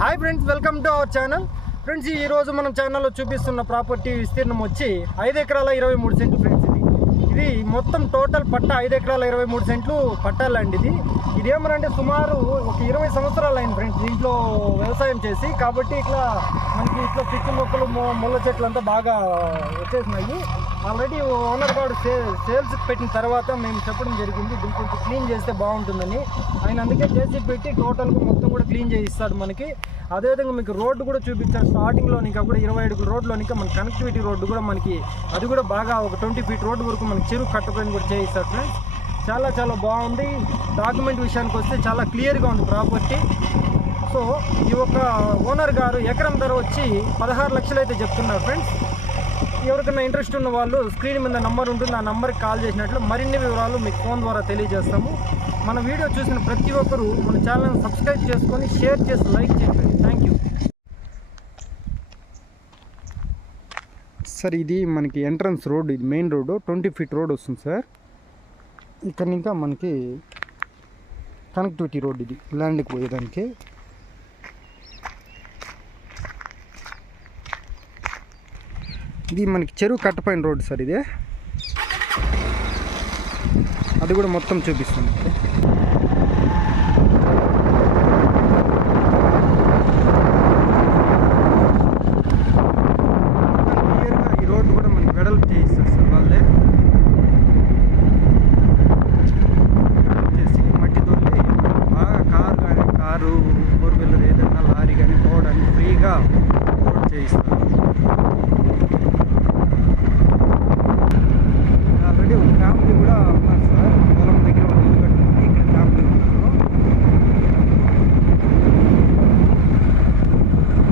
Hi friends, welcome to our channel. Friends, ఈరోజు మనం ఛానల్లో చూపిస్తున్న ప్రాపర్టీ విస్తీర్ణం వచ్చి 5 ఎకరాల 23 సెంట్లు ఫ్రెండ్స్. ఇది మొత్తం టోటల్ పట్టా 5 ఎకరాల 23 సెంట్లు పట్టాలండి. ఇది ఏమనంటే సుమారు ఒక 20 సంవత్సరాలు అయింది ఫ్రెండ్స్ దీంట్లో వ్యవసాయం చేసి. కాబట్టి ఇట్లా మనకి ఇట్లా పిచ్చి మొక్కలు ముళ్ళ చెట్లు అంతా బాగా వచ్చేసినాయి. ఆల్రెడీ ఓనర్ గారు సేల్స్కి పెట్టిన తర్వాత మేము చెప్పడం జరిగింది దీన్ని కొంచెం క్లీన్ చేస్తే బాగుంటుందని. ఆయన అందుకే జేసీ పెట్టి టోటల్గా మొత్తం కూడా క్లీన్ చేయిస్తాడు మనకి. అదేవిధంగా మీకు రోడ్డు కూడా చూపించారు స్టార్టింగ్లో, ఇంకా కూడా 20 అడుగుల రోడ్లో ఇంకా మన కనెక్టివిటీ రోడ్డు కూడా మనకి అది కూడా బాగా ఒక 20 ఫీట్ రోడ్డు వరకు మనకి చెరువు కట్టపైన కూడా చేయిస్తారు ఫ్రెండ్స్. చాలా చాలా బాగుంది. డాక్యుమెంట్ విషయానికి వస్తే చాలా క్లియర్గా ఉంది ప్రాపర్టీ. సో ఈ యొక్క ఓనర్ గారు ఎకరం ధర వచ్చి 16 లక్షలు అయితే చెప్తున్నారు ఫ్రెండ్స్. ఎవరికైనా ఇంట్రెస్ట్ ఉన్న వాళ్ళు స్క్రీన్ మీద నెంబర్ ఉంటుంది, ఆ నెంబర్కి కాల్ చేసినట్లు మరిన్ని వివరాలు మీకు ఫోన్ ద్వారా తెలియజేస్తాము. మన వీడియో చూసిన ప్రతి ఒక్కరూ మన ఛానల్ని సబ్స్క్రైబ్ చేసుకొని షేర్ చేసి లైక్ చేయండి. Thank you sir. ఇది మనకి ఎంట్రన్స్ రోడ్, ఇది మెయిన్ రోడ్డు 20 ఫీట్ రోడ్ వస్తుంది సార్. ఇక్కడ ఇంకా మనకి కనెక్టివిటీ రోడ్, ఇది ల్యాండ్కి పోయేదానికి. ఇది మనకి చెరువు కట్టపైన రోడ్ సార్. ఇది అది కూడా మొత్తం చూపిస్తుంది. క్లియర్గా ఈ రోడ్డు కూడా మనకి వెడల్పు చేయిస్తారు సార్ వాళ్ళే. చేసి మట్టి తోలి బాగా కారు 4 వీలర్ ఏదైనా లారీ కానీ పోవడానికి ఫ్రీగా రోడ్ చేయిస్తారు. ఆల్రెడీ ఒక ఫ్యామిలీ కూడా ఉన్నారు సార్, పొలం దగ్గర వాళ్ళు ఇల్లు కట్టుకుని ఇక్కడ ఫ్యామిలీ ఉన్నారు.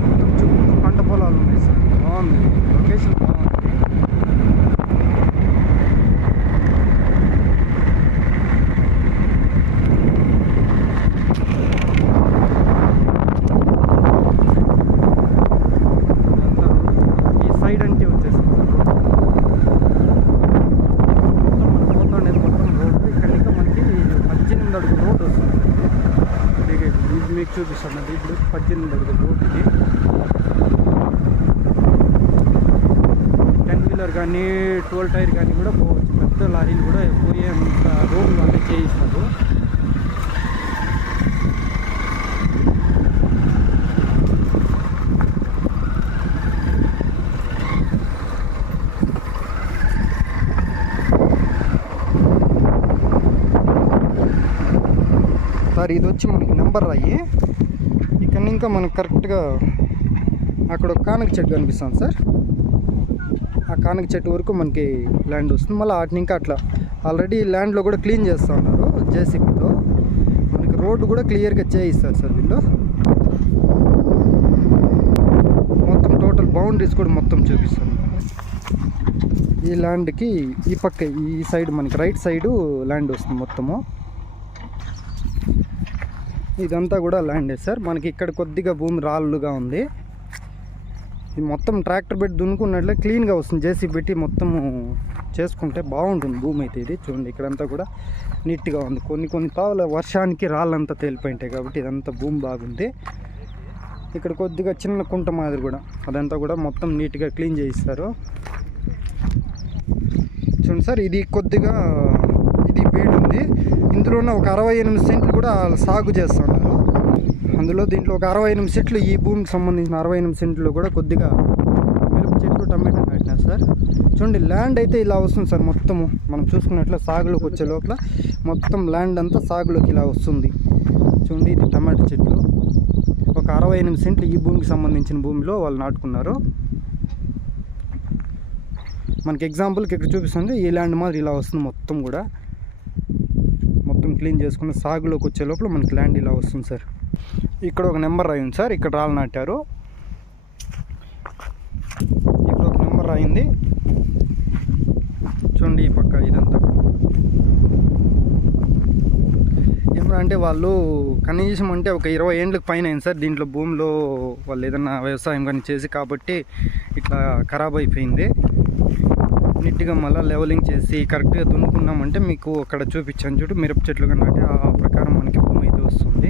మొత్తం చుట్టూ పంట పొలాలు ఉన్నాయి సార్. బాగుంది, లొకేషన్ బాగుంది. ఈ సైడ్ అంటే వచ్చేసింది సార్ రోడ్ వస్తుంది. ఇది మీకు చూపిస్తాను. ఇప్పుడు 18 అడుగుల రోడ్. ఇది 10 వీలర్ కానీ 12 టైర్ కానీ కూడా పోవచ్చు. పెద్ద లారీలు కూడా పోయేంత రోడ్లు అన్నీ చేయిస్తారు. సార్ ఇది వచ్చి మనకి నెంబర్ రాయి. ఇక్కడ ఇంకా మనకు కరెక్ట్గా అక్కడ ఒక కానక చెట్టు కనిపిస్తుంది సార్. ఆ కానక చెట్టు వరకు మనకి ల్యాండ్ వస్తుంది. మళ్ళీ వాటిని ఇంకా అట్లా ఆల్రెడీ ల్యాండ్లో కూడా క్లీన్ చేస్తూ ఉన్నారు జేసీబీతో. మనకి రోడ్డు కూడా క్లియర్గా చేయిస్తారు సార్ వీళ్ళు. మొత్తం టోటల్ బౌండరీస్ కూడా మొత్తం చూపిస్తారు. ఈ ల్యాండ్కి ఈ పక్క ఈ సైడ్ మనకి రైట్ సైడు ల్యాండ్ వస్తుంది మొత్తము. ఇదంతా కూడా ల్యాండే సార్. మనకి ఇక్కడ కొద్దిగా భూమి రాళ్ళుగా ఉంది. ఇది మొత్తం ట్రాక్టర్ పెట్టి దున్నుకున్నట్లే క్లీన్గా వస్తుంది. జేసీ పెట్టి మొత్తం చేసుకుంటే బాగుంటుంది భూమి అయితే. ఇది చూడండి, ఇక్కడంతా కూడా నీట్గా ఉంది. కొన్ని తావుల వర్షానికి రాళ్ళంతా తేలిపోయింటాయి కాబట్టి ఇదంతా భూమి బాగుంది. ఇక్కడ కొద్దిగా చిన్న కుంట మాదిరి కూడా అదంతా కూడా మొత్తం నీట్గా క్లీన్ చేయిస్తారు. చూడండి సార్, ఇది కొద్దిగా ఇది బీడ్ ఉంది. ఇందులోనే ఒక 68 సెంట్లు కూడా సాగు చేస్తున్నారు. దీంట్లో ఒక 68 సెంట్లు ఈ భూమికి సంబంధించిన 68 సెంట్లు కూడా కొద్దిగా మిరప చెట్లు టమాటా నాటినారు సార్. చూడండి, ల్యాండ్ అయితే ఇలా వస్తుంది సార్. మొత్తము మనం చూసుకున్నట్లు సాగులోకి వచ్చే లోపల మొత్తం ల్యాండ్ అంతా సాగులోకి ఇలా వస్తుంది. చూడండి, ఇది టమాటా చెట్లు ఒక 68 సెంట్లు ఈ భూమికి సంబంధించిన భూమిలో వాళ్ళు నాటుకున్నారు. మనకి ఎగ్జాంపుల్కి ఇక్కడ చూపిస్తుంది. ఈ ల్యాండ్ మాదిరి ఇలా వస్తుంది మొత్తం కూడా. మొత్తం క్లీన్ చేసుకున్న సాగులోకి వచ్చే లోపల మనకి ల్యాండ్ ఇలా వస్తుంది సార్. ఇక్కడ ఒక నెంబర్ రాయింది సార్. ఇక్కడ రాళ్ళు నాటారు. ఇక్కడ ఒక నెంబర్ రాయింది. చూడండి ఈ పక్క ఇదంతా ఏమంటే వాళ్ళు కనీసం అంటే ఒక 20 ఏళ్ళకి పైన అయింది సార్ దీంట్లో భూమిలో వాళ్ళు ఏదైనా వ్యవసాయం కానీ చేసి. కాబట్టి ఇట్లా ఖరాబ్ అయిపోయింది. నీట్గా మళ్ళీ లెవెలింగ్ చేసి కరెక్ట్గా దున్నుకున్నామంటే మీకు అక్కడ చూపించాను చూడు, మిరప చెట్లుగా నాటి ఆ ప్రకారం మనకి భూమి అయితే వస్తుంది.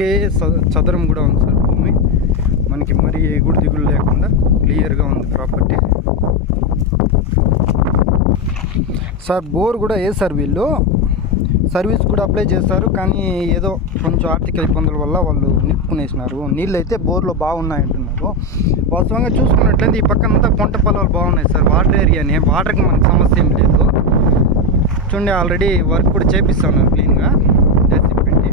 ఒకే చదరం కూడా ఉంది సార్ భూమి. మనకి మరీ ఎగుడు దిగులు లేకుండా క్లియర్గా ఉంది ప్రాపర్టీ. సార్ బోర్ కూడా వేసారు వీళ్ళు, సర్వీస్ కూడా అప్లై చేస్తారు. కానీ ఏదో కొంచెం ఆర్థిక ఇబ్బందుల వల్ల వాళ్ళు నిలుపుకునేసినారు. నీళ్ళు అయితే బోర్లో బాగున్నాయి అంటున్నారు. వాస్తవంగా చూసుకున్నట్లయితే ఈ పక్కనంతా పంట పొలాలు బాగున్నాయి సార్. వాటర్ ఏరియానే, వాటర్కి మనకు సమస్య ఏం లేదు. చూడండి ఆల్రెడీ వర్క్ కూడా చేపిస్తాను క్లీన్గా జేసీబీ పెట్టి.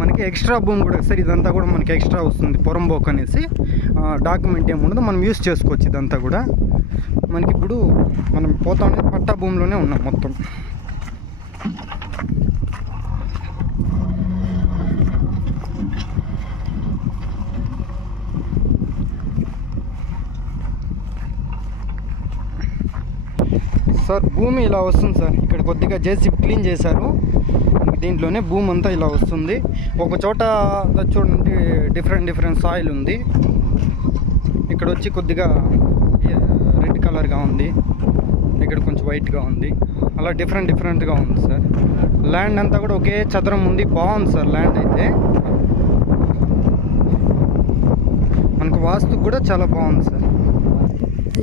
మనకి ఎక్స్ట్రా భూమి కూడా సార్, ఇదంతా కూడా మనకి ఎక్స్ట్రా వస్తుంది. పొరంబోక్ అనేసి డాక్యుమెంట్ ఏముండదు, మనం యూస్ చేసుకోవచ్చు ఇదంతా కూడా. మనకి ఇప్పుడు మనం పోతా అనేది పట్టా భూమిలోనే ఉన్నాం మొత్తం. సార్ భూమి ఇలా వస్తుంది సార్. ఇక్కడ కొద్దిగా జేసీబీ క్లీన్ చేశారు. దీంట్లోనే భూమి అంతా ఇలా వస్తుంది. ఒక చోట చూడండి డిఫరెంట్ సాయిల్ ఉంది. ఇక్కడ వచ్చి కొద్దిగా రెడ్ కలర్గా ఉంది, ఇక్కడ కొంచెం వైట్గా ఉంది. అలా డిఫరెంట్గా ఉంది సార్. ల్యాండ్ అంతా కూడా ఒకే చదరం ఉంది. బాగుంది సార్ ల్యాండ్ అయితే. మనకు వాస్తు కూడా చాలా బాగుంది సార్.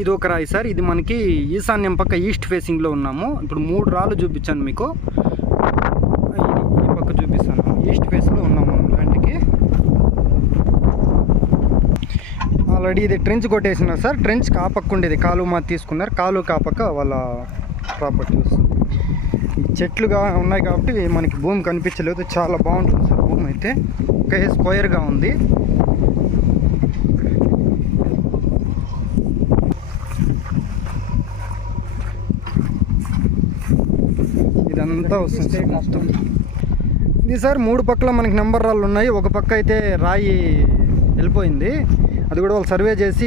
ఇది ఒక రాయి సార్. ఇది మనకి ఈశాన్యం పక్క ఈస్ట్ ఫేసింగ్లో ఉన్నాము. ఇప్పుడు 3 రాళ్ళు చూపించాను మీకు. ఈ పక్క చూపిస్తాను. ఈస్ట్ ఫేస్లో ఉన్నాము మనం ల్యాండ్కి. ఆల్రెడీ ఇది ట్రెంచ్ కొట్టేసినారు సార్. ట్రెంచ్ కాపక్క ఉండేది, కాలువ మా తీసుకున్నారు. కాలువ కాపక్క వాళ్ళ ప్రాపర్టీ వస్తుంది. చెట్లుగా ఉన్నాయి కాబట్టి మనకి భూమి కనిపించలేదు. చాలా బాగుంటుంది సార్ భూమి అయితే. ఒకే స్క్వేర్గా ఉంది. ఇదంతా వస్తుంది సార్ మొత్తం. ఇది సార్ 3 పక్కల మనకి నెంబర్ రాళ్ళు ఉన్నాయి. ఒక పక్క అయితే రాయి వెళ్ళిపోయింది. అది కూడా వాళ్ళు సర్వే చేసి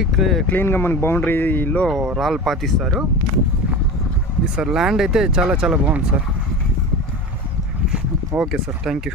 క్లీన్గా మనకి బౌండరీలో రాళ్ళు పాతిస్తారు. ఇది సార్ ల్యాండ్ అయితే చాలా బాగుంది sir. Okay sir, thank you.